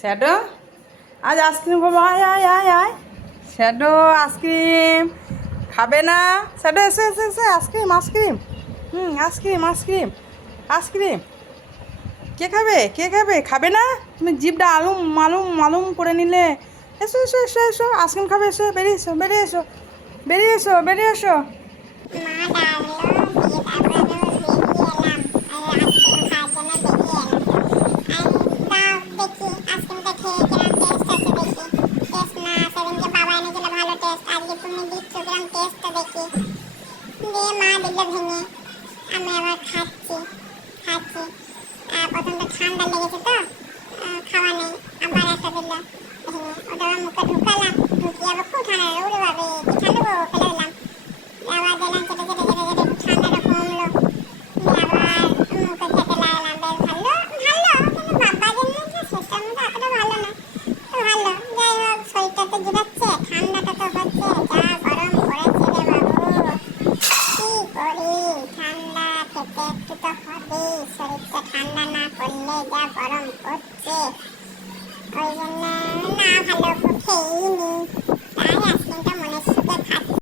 Shadow আজ ice cream খাবো, আয় আয় আয় আয়। শ্যাডো আইসক্রিম খাবে না? শ্যাডো এসে এসে এসে ice cream ice cream, ice cream ice cream ice cream. কে খাবে কে খাবে? খাবে না? তুমি জিভটা আলুম মালুম মালুম করে নিলে। এসো এসো এসো এসো আইসক্রিম খাবে, এসো বেরিয়ে এসো বেরিয়ে এসো বেরিয়ে এসো বেরিয়ে এসো। মা ডাকলো দিয়ে তারপরে আমি বেরিয়ে এলাম। আমি আইসক্রিম খাই কেন, টেস্টটা দেখি। টেস্ট না সেদিনকে বাবা এনে দিল ভেঙে। দিয়ে মা দিল ভেঙে। আমি আবার খাচ্ছি খাচ্ছি। প্রথমটা ঠান্ডা লেগেছে তো, খাওয়া নেই, আবার একটা দিল ভেঙে। ওটা আমার মুখে ঢুকালাম, ঢুকিয়ে আবার খুব ঠান্ডা লাগলো। ওরে বাবা কি ঠান্ডা গো, ফেলে দিলাম। আবার দিলাম চেটে চেটে চেটে চেটে, ঠান্ডাটা কমলো। দিয়ে আবার মুখে খেতে লাগলাম। বেশ ভালো ভালো, কিন্তু বাবা জন্য শেষটার মধ্যে অতটা ভালো না। তো ভালো, যাই হোক শরীরটা তো জুড়াচ্ছে, ঠান্ডাটা তো হচ্ছে। যা গরম পড়েছে রে বাবু, কি করি? ঠান্ডা খেতে একটু তো হবেই, শরীরটা ঠান্ডা না করলে যা গরম পড়ছে। ওই জন্য না ভালো খেয়েই নি।